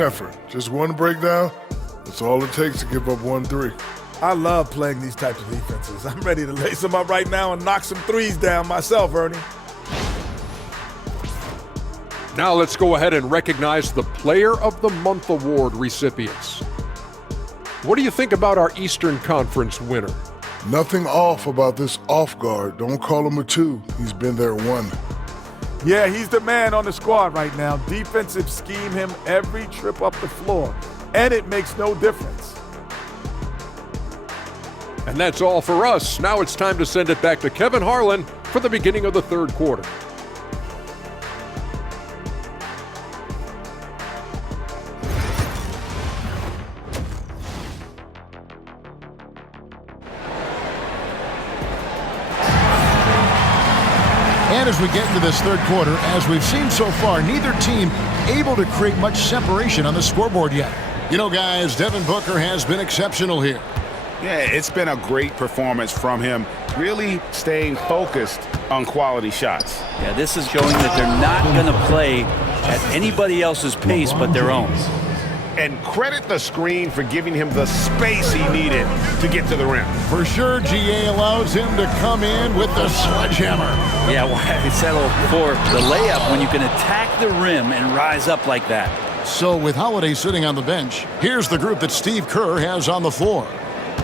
effort. Just one breakdown, that's all it takes to give up 1-3. I love playing these types of defenses. I'm ready to lace them up right now and knock some threes down myself, Ernie. Now let's go ahead and recognize the Player of the Month Award recipients. What do you think about our Eastern Conference winner? Nothing off about this off guard. Don't call him a 2. He's been there 1. Yeah, he's the man on the squad right now. Defensive scheme him every trip up the floor, and it makes no difference. And that's all for us. Now it's time to send it back to Kevin Harlan for the beginning of the third quarter. And as we get into this third quarter, as we've seen so far, neither team able to create much separation on the scoreboard yet. You know, guys, Devin Booker has been exceptional here. Yeah, it's been a great performance from him, really staying focused on quality shots. Yeah, this is showing that they're not going to play at anybody else's pace but their own. And credit the screen for giving him the space he needed to get to the rim. For sure, GA allows him to come in with the sledgehammer. Yeah, well, I settle for the layup when you can attack the rim and rise up like that. So with Holiday sitting on the bench, here's the group that Steve Kerr has on the floor.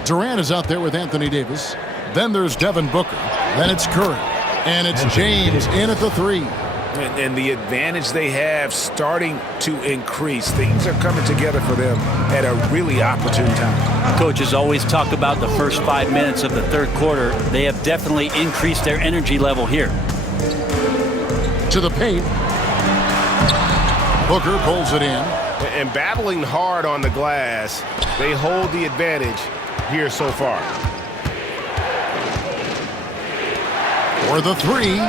Durant is out there with Anthony Davis. Then there's Devin Booker. Then it's Curry. And it's James in at the 3. And the advantage they have starting to increase. Things are coming together for them at a really opportune time. Coaches always talk about the first 5 minutes of the third quarter. They have definitely increased their energy level here. To the paint. Booker pulls it in. And battling hard on the glass, they hold the advantage here so far. For the 3.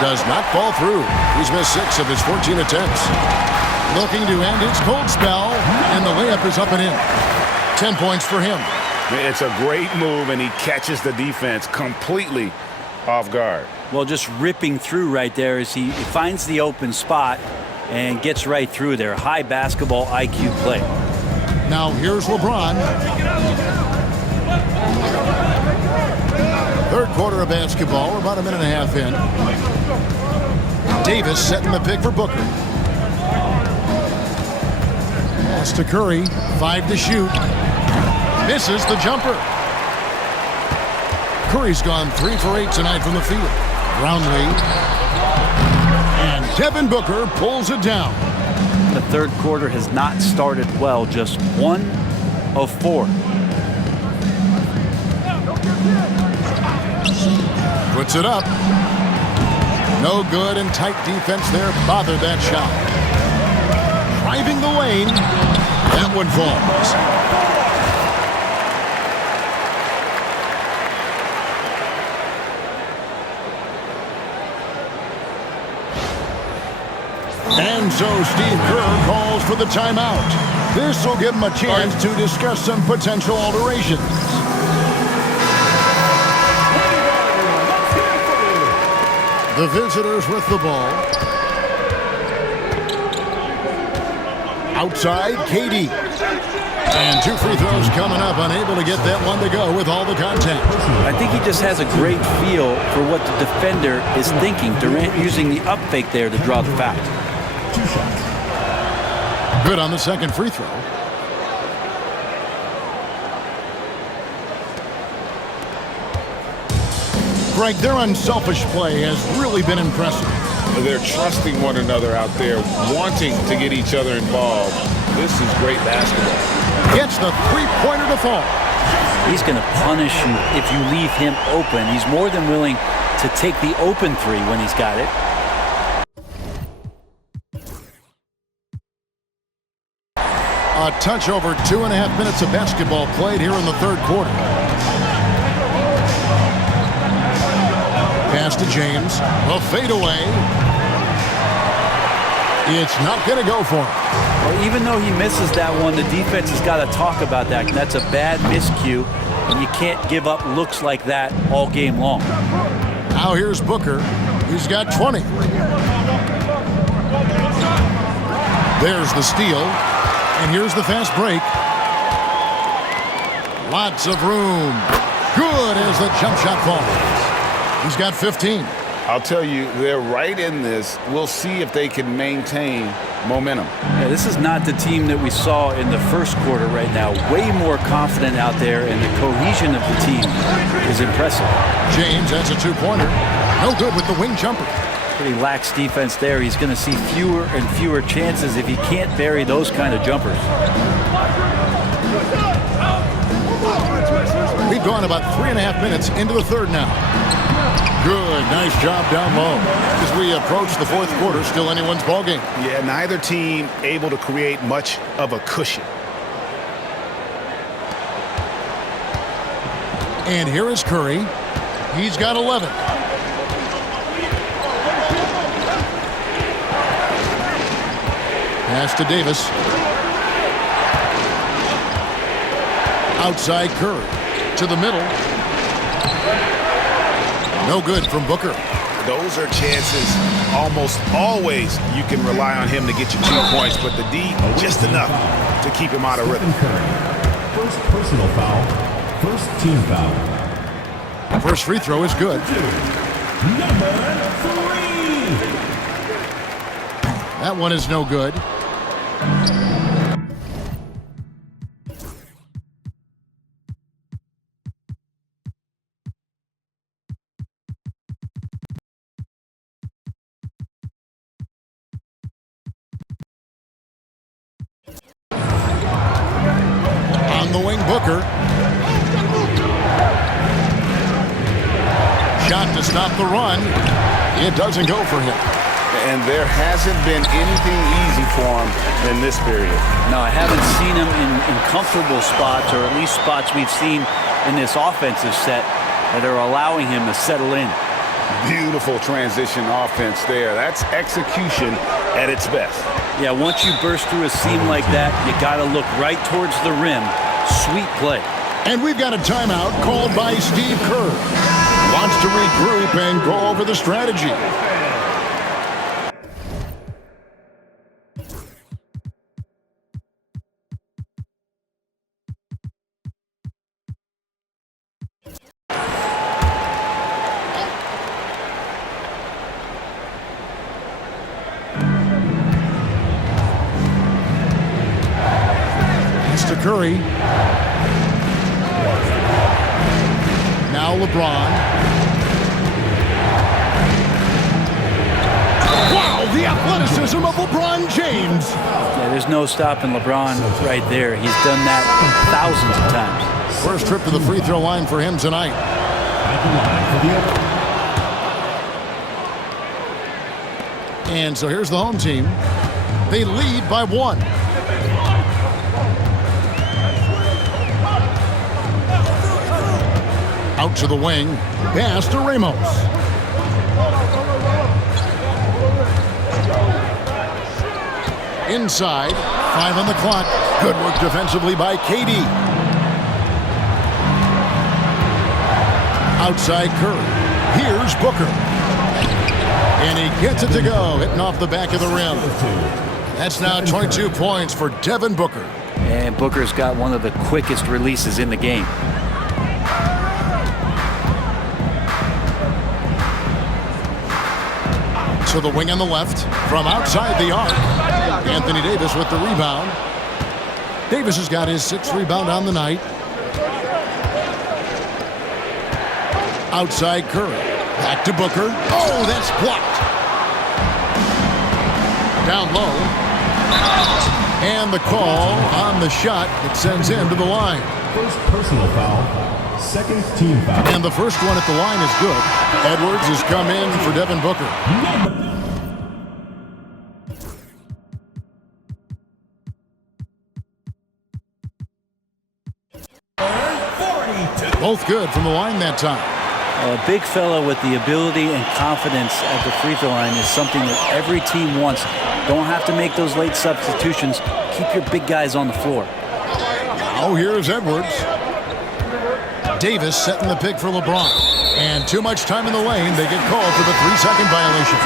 Does not fall through. He's missed 6 of his 14 attempts. Looking to end his cold spell, and the layup is up and in. 10 points for him. It's a great move, and he catches the defense completely off guard. Well, just ripping through right there as he finds the open spot and gets right through there. High basketball IQ play. Now here's LeBron. Third quarter of basketball. We're about a minute and a half in. Davis setting the pick for Booker. Pass to Curry. 5 to shoot. Misses the jumper. Curry's gone 3 for 8 tonight from the field. Brownlee. And Devin Booker pulls it down. The third quarter has not started well. Just 1 of 4. Puts it up. No good, and tight defense there bothered that shot. Driving the lane. That one falls. And so Steve Kerr calls for the timeout. This will give him a chance to discuss some potential alterations. The visitors with the ball. Outside, KD. And 2 free throws coming up, unable to get that one to go with all the contact. I think he just has a great feel for what the defender is thinking. Durant using the up fake there to draw the foul. Good on the second free throw. Greg, their unselfish play has really been impressive. They're trusting one another out there, wanting to get each other involved. This is great basketball. Gets the three-pointer to fall. He's going to punish you if you leave him open. He's more than willing to take the open 3 when he's got it. A touch over 2.5 minutes of basketball played here in the third quarter. Pass to James. A fadeaway. It's not going to go for him. Well, even though he misses that one, the defense has got to talk about that. That's a bad miscue, and you can't give up looks like that all game long. Now here's Booker. He's got 20. There's the steal. And here's the fast break. Lots of room. Good as the jump shot falls. He's got 15. I'll tell you, they're right in this. We'll see if they can maintain momentum. Yeah, this is not the team that we saw in the first quarter right now. Way more confident out there, and the cohesion of the team is impressive. James has a two-pointer. No good with the wing jumper. Pretty lax defense there. He's going to see fewer and fewer chances if he can't bury those kind of jumpers. We've gone about 3.5 minutes into the third now. Good, nice job down low. As we approach the fourth quarter, still anyone's ballgame. Yeah, neither team able to create much of a cushion. And here is Curry. He's got 11. Pass to Davis. Outside Curry. To the middle. No good from Booker. Those are chances almost always you can rely on him to get you 2 points, but the D just enough to keep him out of rhythm. First personal foul, first team foul. First free throw is good. Number 3. That one is no good. On the wing, Booker. Shot to stop the run. It doesn't go for him. And there hasn't been anything easy for him in this period. No, I haven't seen him in comfortable spots, or at least spots we've seen in this offensive set that are allowing him to settle in. Beautiful transition offense there. That's execution at its best. Yeah, once you burst through a seam like that, you got to look right towards the rim. Sweet play. And we've got a timeout called by Steve Kerr. Wants to regroup and go over the strategy. It's to Curry. Now LeBron. Wow, the athleticism of LeBron James. Yeah, there's no stopping LeBron right there. He's done that thousands of times. First trip to the free throw line for him tonight. And so here's the home team. They lead by 1. Out to the wing. Pass to Ramos. Inside. 5 on the clock. Good work defensively by KD. Outside Curry. Here's Booker. And he gets it to go. Hitting off the back of the rim. That's now 22 points for Devin Booker. And Booker's got one of the quickest releases in the game. To the wing on the left. From outside the arc. Anthony Davis with the rebound. Davis has got his 6th rebound on the night. Outside Curry. Back to Booker. Oh, that's blocked. Down low. And the call on the shot that sends him to the line. First personal foul, second team foul. And the first one at the line is good. Edwards has come in for Devin Booker. Both good from the line that time. A big fella with the ability and confidence at the free throw line is something that every team wants. Don't have to make those late substitutions. Keep your big guys on the floor. Now here's Edwards. Davis setting the pick for LeBron. And too much time in the lane. They get called for the 3-second violation.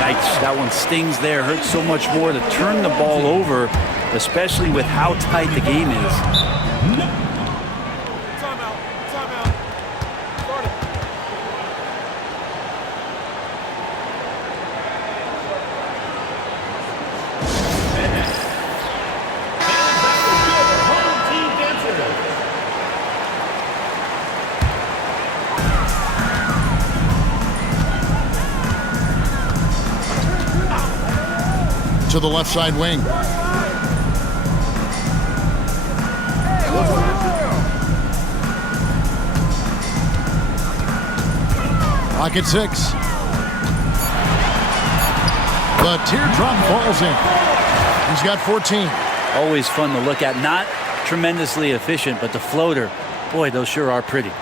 Yikes, that one stings there. Hurts so much more to turn the ball over, especially with how tight the game is. To the left side wing. Pocket 6. The teardrop falls in. He's got 14. Always fun to look at. Not tremendously efficient, but the floater, boy, those sure are pretty.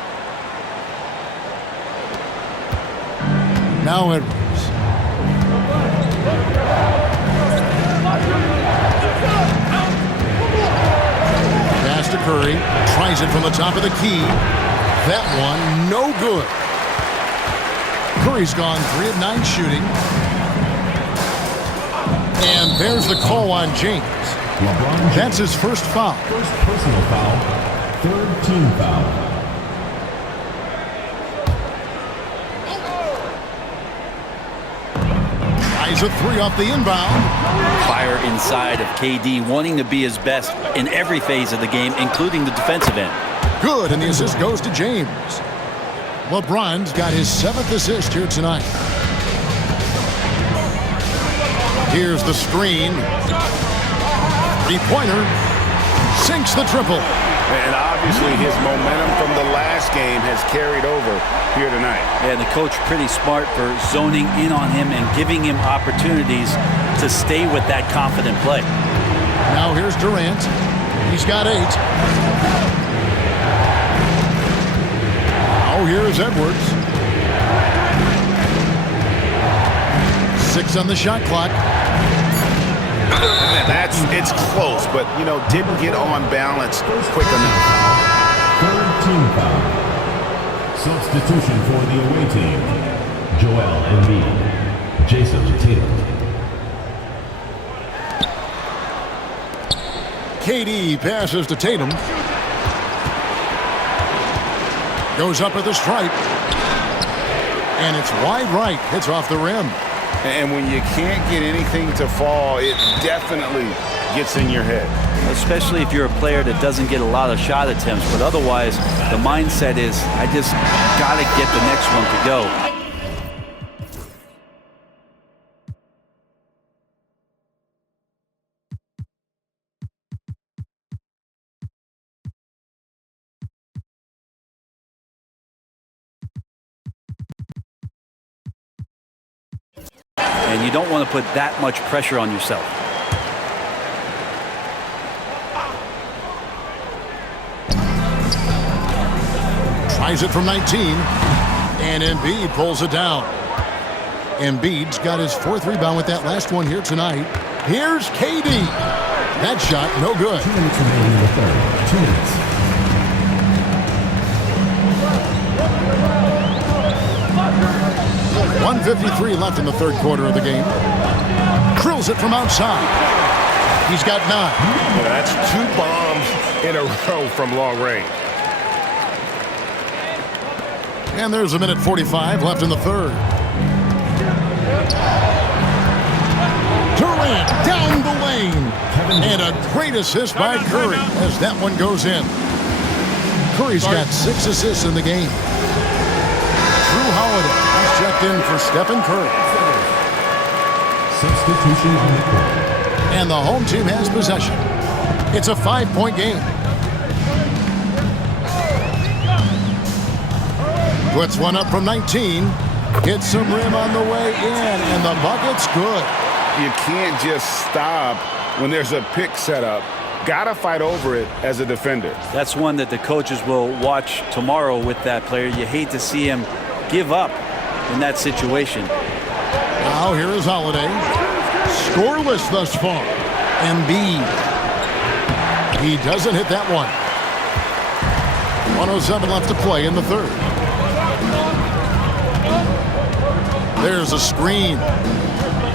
Now Edwards. Pass to Curry. Tries it from the top of the key. That one, no good. Curry's gone 3 of 9 shooting. And there's the call on James. That's his first foul. First personal foul. Third team foul. Tries a 3 off the inbound. Fire inside of KD, wanting to be his best in every phase of the game, including the defensive end. Good, and the assist goes to James. LeBron's got his 7th assist here tonight. Here's the screen. 3-pointer. Sinks the triple. And obviously his momentum from the last game has carried over here tonight. And the coach pretty smart for zoning in on him and giving him opportunities to stay with that confident play. Now here's Durant. He's got 8. Now here's Edwards. 6 on the shot clock. It's close, but, you know, didn't get on balance quick enough. Third team foul. Substitution for the away team. Joel Embiid. Jason Tatum. KD passes to Tatum. Goes up at the stripe. And it's wide right. Hits off the rim. And when you can't get anything to fall, it definitely gets in your head. Especially if you're a player that doesn't get a lot of shot attempts, but otherwise the mindset is, I just got to get the next one to go. And you don't want to put that much pressure on yourself. Tries it from 19. And Embiid pulls it down. Embiid's got his 4th rebound with that last one here tonight. Here's KD. That shot, no good. 2 minutes remaining in the third. 2 minutes. 1:53 left in the third quarter of the game. Drills it from outside. He's got 9. Well, that's 2 bombs in a row from long range. And there's 1:45 left in the third. Durant down the lane. And a great assist by Curry as that one goes in. Curry's got 6 assists in the game. Drew Holiday. Checked in for Stephen Curry. Substitution on the court. And the home team has possession. It's a 5-point game. Puts one up from 19. Hits some rim on the way in, and the bucket's good. You can't just stop when there's a pick set up. Gotta fight over it as a defender. That's one that the coaches will watch tomorrow with that player. You hate to see him give up in that situation. Now here is Holiday. Scoreless thus far. Embiid. He doesn't hit that one. 1:07 left to play in the third. There's a screen.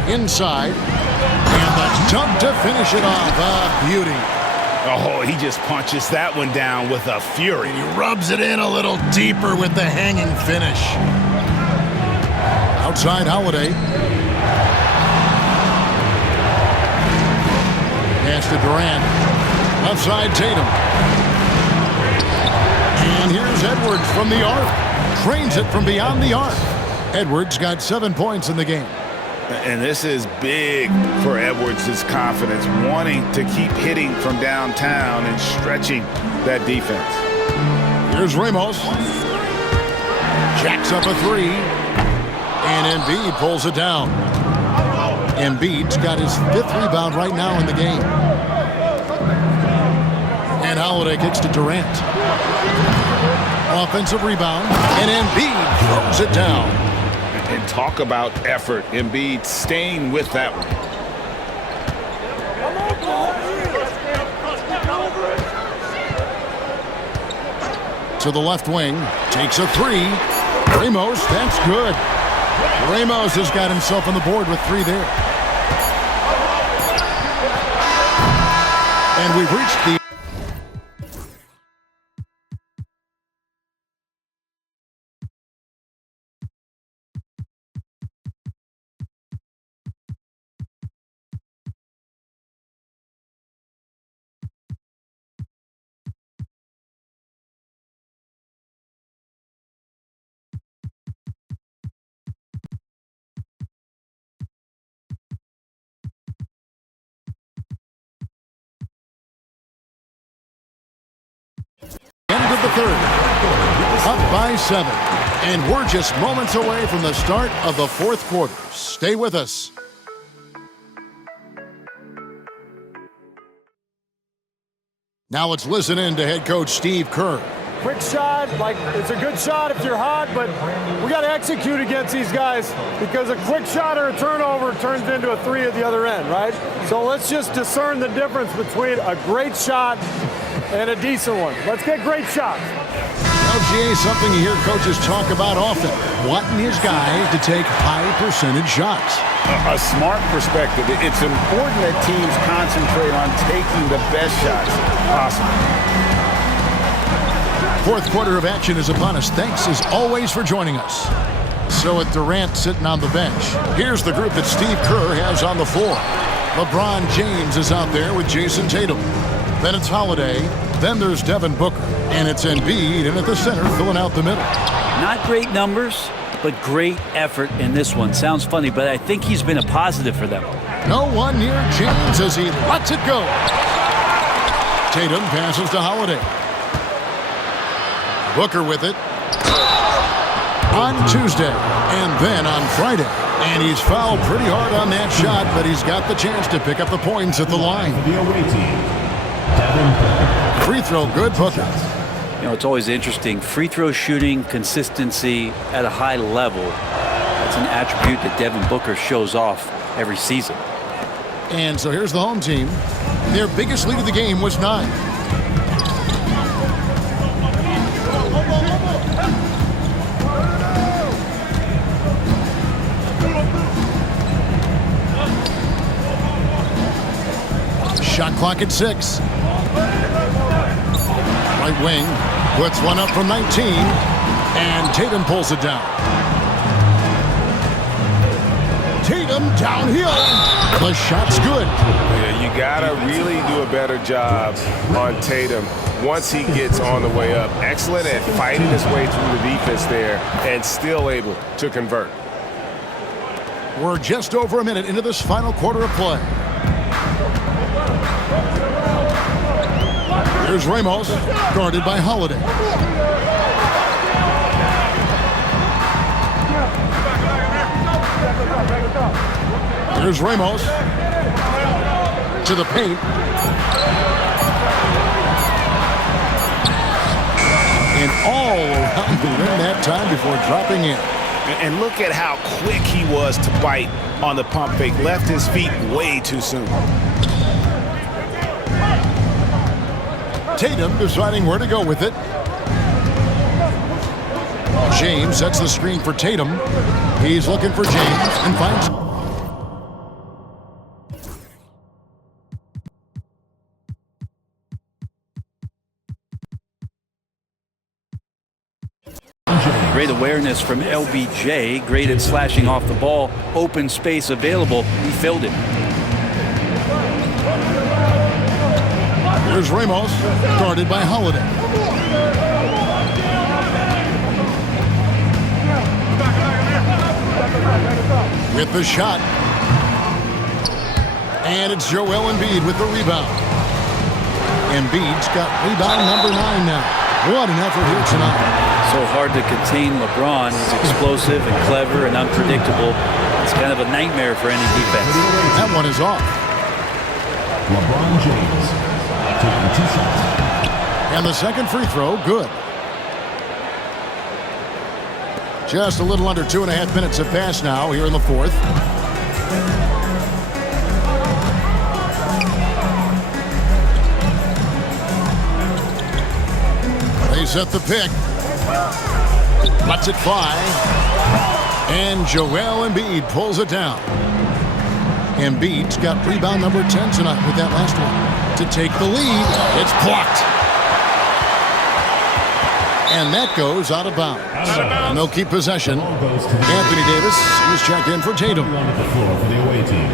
Inside. And the dunk to finish it off. A beauty. Oh, he just punches that one down with a fury. He rubs it in a little deeper with the hanging finish. Outside Holiday. Pass to Durant. Left side Tatum. And here's Edwards from the arc. Trains it from beyond the arc. Edwards got 7 points in the game. And this is big for Edwards' confidence, wanting to keep hitting from downtown and stretching that defense. Here's Ramos. Jacks up a three. And Embiid pulls it down. Embiid's got his 5th rebound right now in the game. And Holiday kicks to Durant. Offensive rebound. And Embiid throws it down. And talk about effort. Embiid staying with that one. To the left wing. Takes a three. Ramos, that's good. Ramos has got himself on the board with 3 there. And we've reached the end of the third. Up by 7. And we're just moments away from the start of the 4th quarter. Stay with us. Now let's listen in to head coach Steve Kerr. Quick shot, like it's a good shot if you're hot, but we got to execute against these guys because a quick shot or a turnover turns into a 3 at the other end, right? So let's just discern the difference between a great shot and a decent one. Let's get great shots. LGA, something you hear coaches talk about often, wanting his guys to take high percentage shots. A smart perspective. It's important that teams concentrate on taking the best shots possible. 4th quarter of action is upon us. Thanks as always for joining us. So with Durant sitting on the bench, here's the group that Steve Kerr has on the floor. LeBron James is out there with Jason Tatum. Then it's Holiday. Then there's Devin Booker. And it's Embiid in at the center, filling out the middle. Not great numbers, but great effort in this one. Sounds funny, but I think he's been a positive for them. No one near James as he lets it go. Tatum passes to Holiday. Booker with it. On Tuesday. And then on Friday. And he's fouled pretty hard on that shot, but he's got the chance to pick up the points at the line. The away team. Devin. Free throw, good Booker. You know, it's always interesting. Free throw shooting, consistency at a high level. That's an attribute that Devin Booker shows off every season. And so here's the home team. Their biggest lead of the game was 9. Shot clock at 6. Right wing puts one up from 19, and Tatum pulls it down. Tatum downhill. The shot's good. Yeah, you gotta really do a better job on Tatum once he gets on the way up. Excellent at fighting his way through the defense there and still able to convert. We're just over a minute into this final quarter of play. Here's Ramos, guarded by Holiday. Here's Ramos to the paint. And all around the rim that time before dropping in. And look at how quick he was to bite on the pump fake. Left his feet way too soon. Tatum deciding where to go with it. James sets the screen for Tatum. He's looking for James and finds him. Great awareness from LBJ. Great at slashing off the ball. Open space available. He filled it. Here's Ramos, guarded by Holiday. With the shot. And it's Joel Embiid with the rebound. Embiid's got rebound number 9 now. What an effort here tonight. So hard to contain LeBron. He's explosive and clever and unpredictable. It's kind of a nightmare for any defense. That one is off. LeBron James taking 2 shots. And the second free throw, good. Just a little under 2.5 minutes have passed now here in the fourth. They set the pick. Lets it fly. And Joel Embiid pulls it down. Embiid's got rebound number 10 tonight with that last one. To take the lead, it's blocked. And that goes out of bounds. And they'll keep possession. Anthony Davis is checked in for Tatum. On the floor for the away team,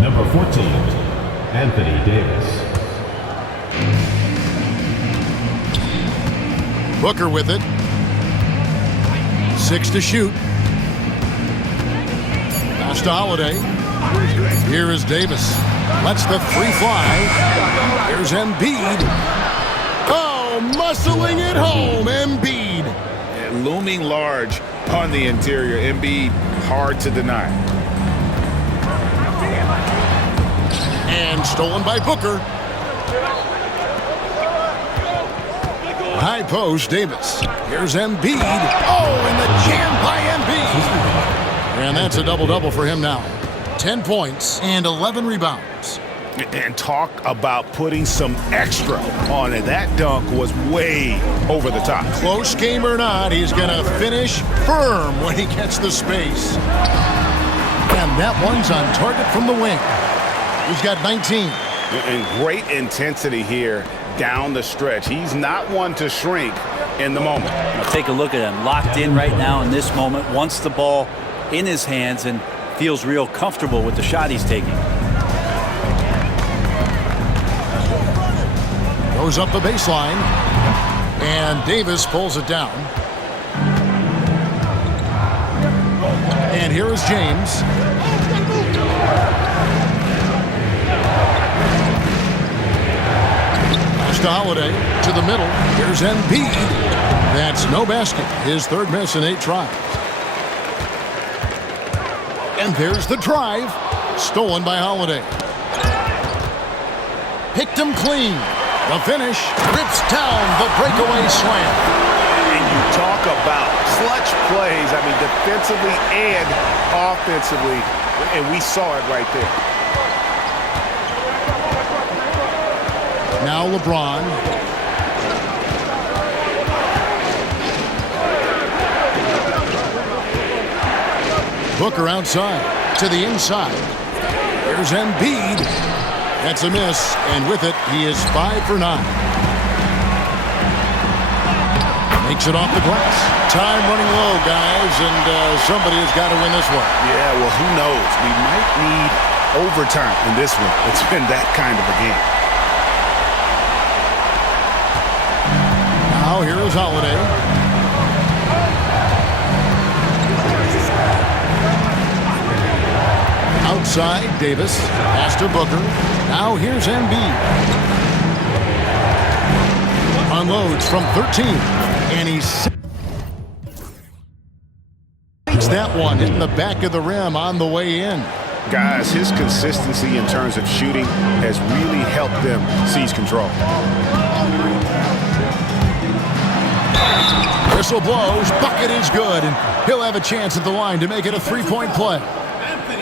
number 14, Anthony Davis. Booker with it. 6 to shoot. Pass to Holiday. Here is Davis. Lets the 3 fly. Here's Embiid. Oh, muscling it home, Embiid. And looming large on the interior. Embiid, hard to deny. And stolen by Booker. High post, Davis. Here's Embiid. Oh, and the jam by Embiid. And that's a double-double for him now. 10 points and 11 rebounds. And talk about putting some extra on it. That dunk was way over the top. Close game or not, he's going to finish firm when he gets the space. And that one's on target from the wing. He's got 19. And great intensity here down the stretch. He's not one to shrink in the moment. Now take a look at him. Locked in right now in this moment. Wants the ball in his hands and feels real comfortable with the shot he's taking. Goes up the baseline. And Davis pulls it down. And here is James. Pass to Holiday to the middle. Here's Embiid. That's no basket. His third miss in 8 tries. And there's the drive. Stolen by Holiday. Picked him clean. The finish rips down the breakaway slam. And you talk about clutch plays, I mean, defensively and offensively, and we saw it right there. Now LeBron. Booker outside to the inside. Here's Embiid. That's a miss, and with it, he is 5 for 9. Makes it off the glass. Time running low, guys, and somebody has got to win this one. Yeah, well, who knows? We might need overtime in this one. It's been that kind of a game. Now here is Holiday. Outside, Davis. Pass to Booker. Now here's Embiid. Unloads from 13. And he sinks that one, hitting the back of the rim on the way in. Guys, his consistency in terms of shooting has really helped them seize control. Whistle blows. Bucket is good. And he'll have a chance at the line to make it a 3-point play.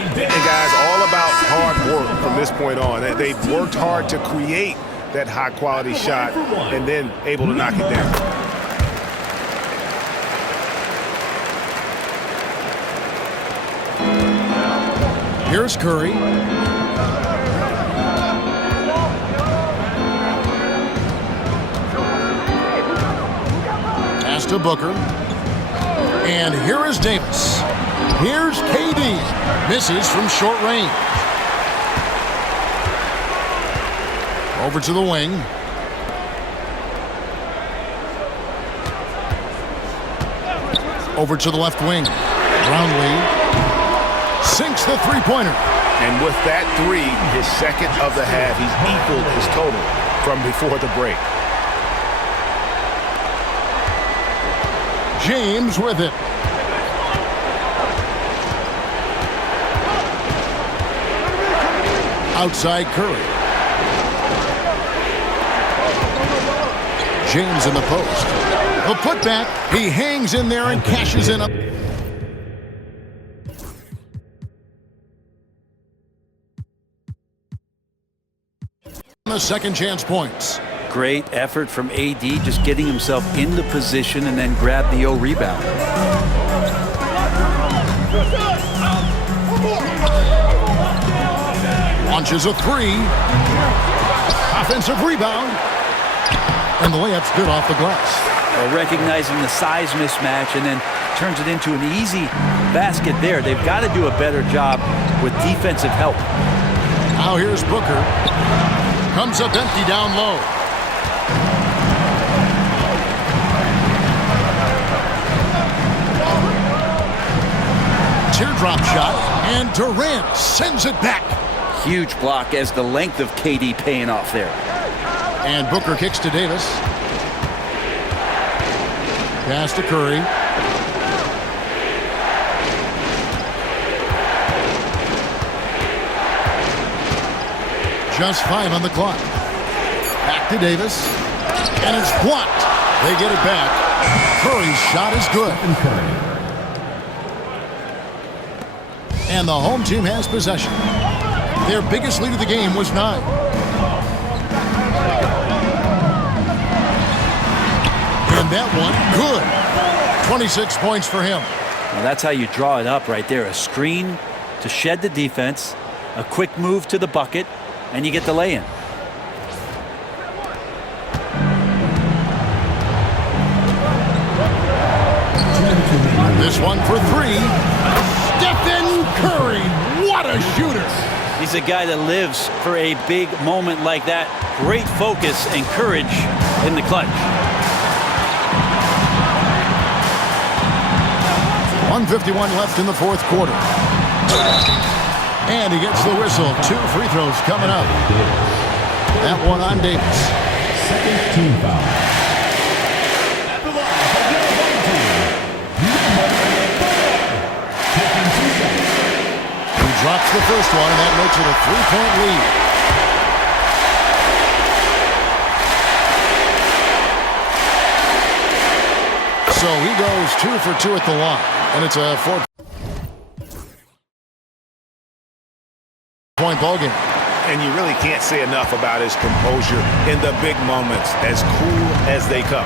And guys, all about hard work from this point on. They've worked hard to create that high-quality shot and then able to knock it down. Here's Curry. Pass to Booker. And here is Davis. Here's KD. Misses from short range. Over to the wing. Over to the left wing. Brownlee sinks the three-pointer. And with that three, his second of the half, he's equaled his total from before the break. James with it. Outside Curry. James in the post. The putback. He hangs in there and cashes in up. The second chance points. Great effort from AD, just getting himself into position and then grab the rebound. Launches a three. Offensive rebound. And the layup's good off the glass. Well, recognizing the size mismatch and then turns it into an easy basket there. They've got to do a better job with defensive help. Now here's Booker. Comes up empty down low. Teardrop shot, and Durant sends it back. Huge block as the length of KD paying off there. And Booker kicks to Davis. Pass to Curry. Just 5 on the clock. Back to Davis. And it's blocked. They get it back. Curry's shot is good. And the home team has possession. Their biggest lead of the game was 9. And that one, good. 26 points for him. Well, that's how you draw it up right there. A screen to shed the defense, a quick move to the bucket, and you get the lay-in. This one for 3. Stephen Curry, what a shooter. He's a guy that lives for a big moment like that. Great focus and courage in the clutch. 1:51 left in the fourth quarter. And he gets the whistle. 2 free throws coming up. That one on Davis. Second team foul. At the line, he drops the first one, and that makes it a 3-point lead. So he goes 2 for 2 at the line, and it's a 4-point ball game. And you really can't say enough about his composure in the big moments, as cool as they come.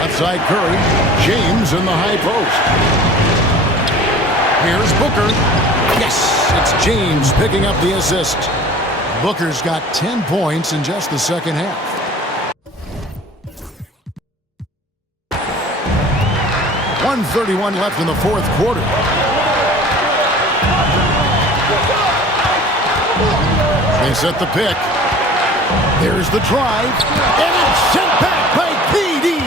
Left side Curry, James in the high post. Here's Booker. Yes, it's James picking up the assist. Booker's got 10 points in just the second half. 1:31 left in the fourth quarter. They set the pick. There's the drive. And it's sent back by KD.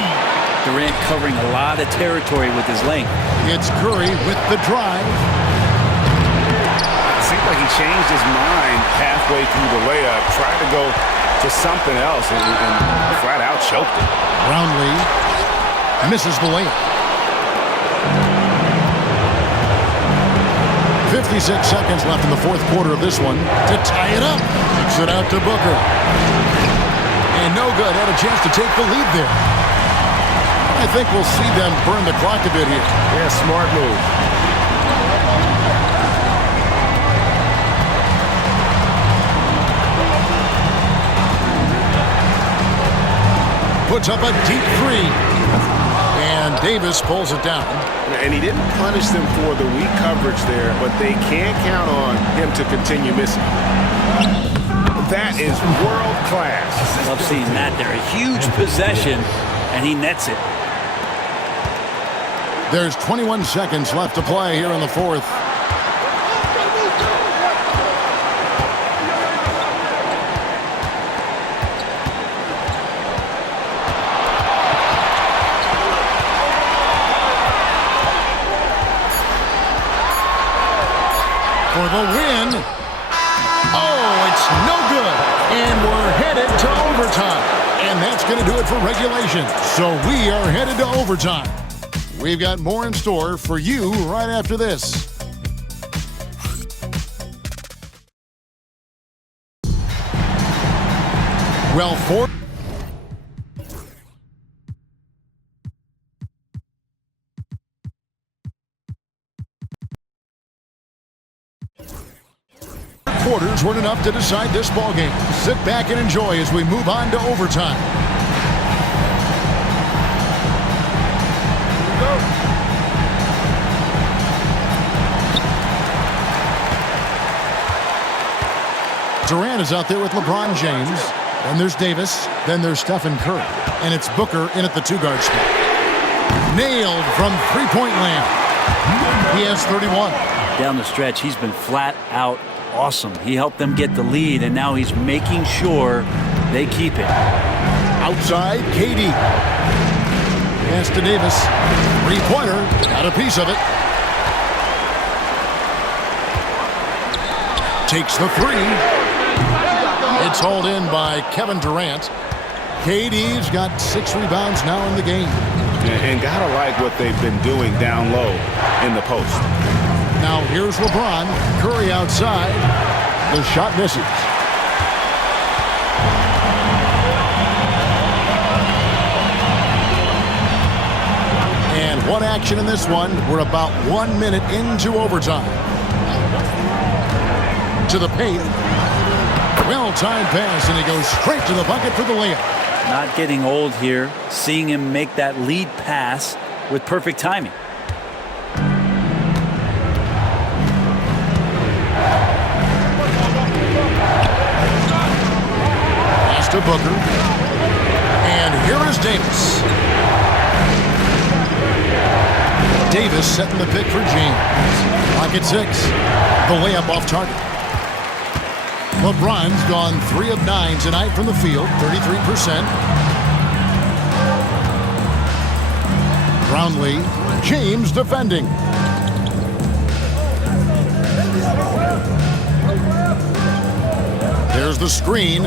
Durant covering a lot of territory with his length. It's Curry with the drive. It seemed like he changed his mind halfway through the layup, tried to go to something else, and flat out choked it. Brownlee misses the layup. 56 seconds left in the fourth quarter of this one to tie it up. Kicks it out to Booker. And no good. Had a chance to take the lead there. I think we'll see them burn the clock a bit here. Yeah, smart move. Puts up a deep 3. And Davis pulls it down. And he didn't punish them for the weak coverage there, but they can't count on him to continue missing. That is world class. Love seeing that there. A huge possession, and he nets it. There's 21 seconds left to play here in the fourth. For the win. Oh, it's no good. And we're headed to overtime. And that's going to do it for regulation. So we are headed to overtime. We've got more in store for you right after this. Well, quarters weren't enough to decide this ballgame. Sit back and enjoy as we move on to overtime. Durant is out there with LeBron James. Then there's Davis. Then there's Stephen Curry. And it's Booker in at the two-guard spot. Nailed from three-point land. He has 31. Down the stretch, he's been flat out awesome. He helped them get the lead, and now he's making sure they keep it. Outside, KD. Pass to Davis. Three-pointer. Got a piece of it. Takes the three. It's hauled in by Kevin Durant. KD's got 6 rebounds now in the game. And gotta like what they've been doing down low in the post. Now here's LeBron. Curry outside. The shot misses. And one action in this one. We're about 1 minute into overtime. To the paint. Well-timed pass, and he goes straight to the bucket for the layup. Not getting old here. Seeing him make that lead pass with perfect timing. Pass to Booker. And here is Davis. Davis setting the pick for James. Clock at 6. The layup off target. LeBron's gone 3 of 9 tonight from the field, 33%. Brownlee, James defending. There's the screen.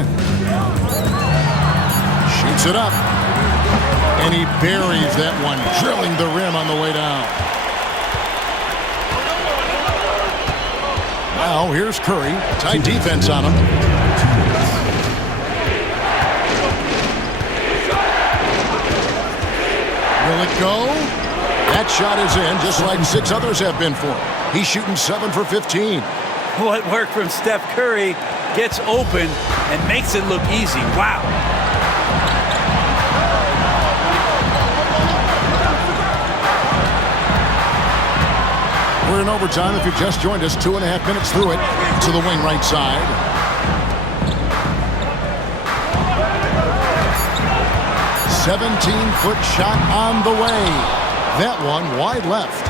Shoots it up. And he buries that one, drilling the rim on the way down. Now here's Curry. Tight defense on him. Will it go? That shot is in, just like 6 others have been for him. He's shooting 7 for 15. What work from Steph Curry. Gets open and makes it look easy. Wow. We're in overtime. If you've just joined us, 2.5 minutes through it. To the wing right side. A 17-foot shot on the way. That one wide left.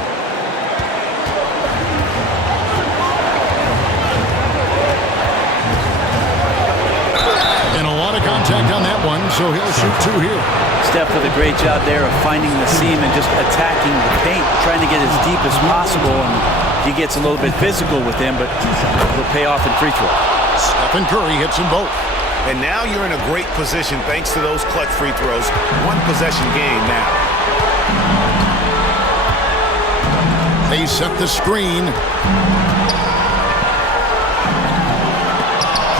And a lot of contact on that one, so he'll shoot 2 here. Steph with a great job there of finding the seam and just attacking the paint, trying to get as deep as possible, and he gets a little bit physical with him, but it'll pay off in free throw. Stephen Curry hits them both. And now you're in a great position thanks to those clutch free throws. 1 possession game now. They set the screen.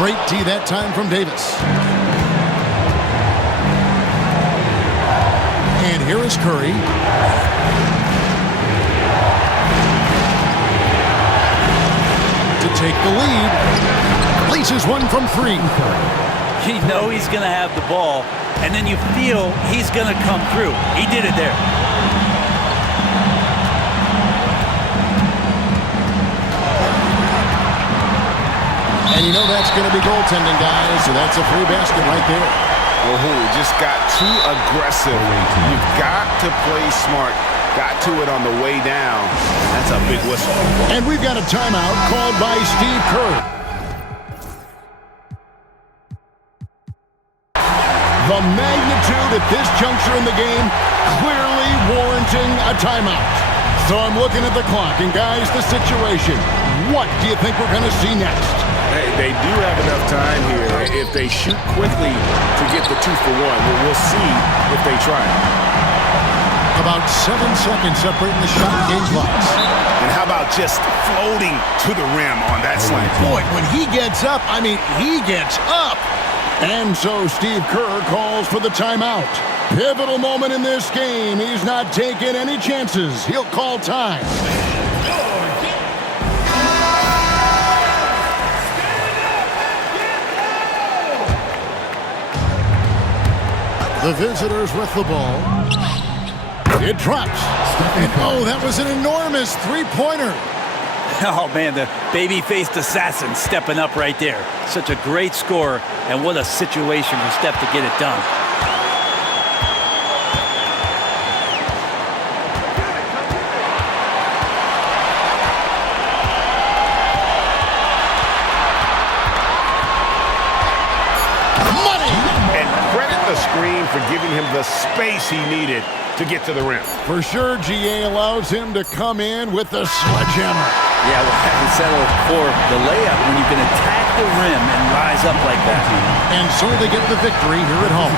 Great D that time from Davis. And here is Curry. To take the lead. Laces one from 3. You know he's going to have the ball, and then you feel he's going to come through. He did it there. And you know that's going to be goaltending, guys, so that's a free basket right there. Woohoo, just got too aggressive. You've got to play smart. Got to it on the way down. That's a big whistle. And we've got a timeout called by Steve Kerr. The magnitude at this juncture in the game clearly warranting a timeout. So I'm looking at the clock, and guys, the situation. What do you think we're going to see next? Hey, they do have enough time here. If they shoot quickly to get the 2-for-1, we'll see if they try. About 7 seconds separating the shot and game clocks. And how about just floating to the rim on that slant? Boy, when he gets up, I mean, he gets up. And so Steve Kerr calls for the timeout. Pivotal moment in this game. He's not taking any chances. He'll call time. The visitors with the ball. It drops. And oh, that was an enormous three-pointer. Oh, man, the baby-faced assassin stepping up right there. Such a great score, and what a situation for Steph to get it done. Money! And credit the screen for giving him the space he needed to get to the rim. For sure, GA allows him to come in with the sledgehammer. Yeah, we'll have to settle for the layup when you can attack the rim and rise up like that. And so they get the victory here at home.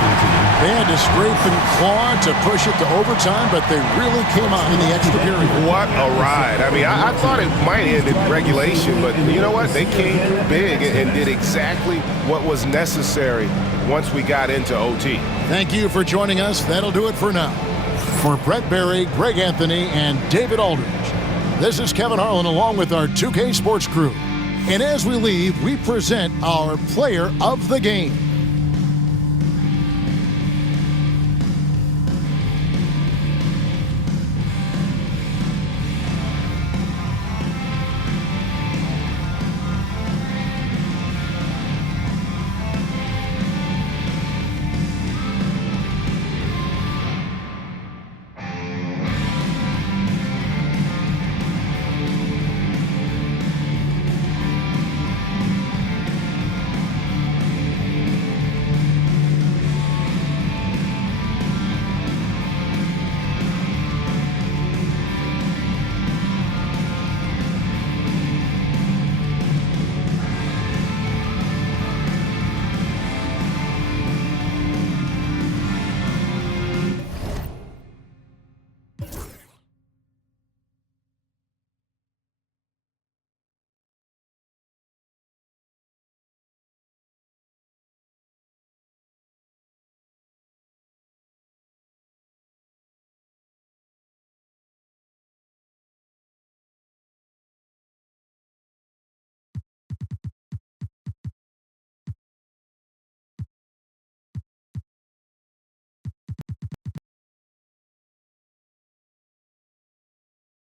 They had to scrape and claw to push it to overtime, but they really came out in the extra period. What a ride. I mean, I thought it might end in regulation, but you know what? They came big and did exactly what was necessary once we got into OT. Thank you for joining us. That'll do it for now. For Brett Berry, Greg Anthony, and David Aldridge, this is Kevin Harlan along with our 2K Sports crew. And as we leave, we present our player of the game.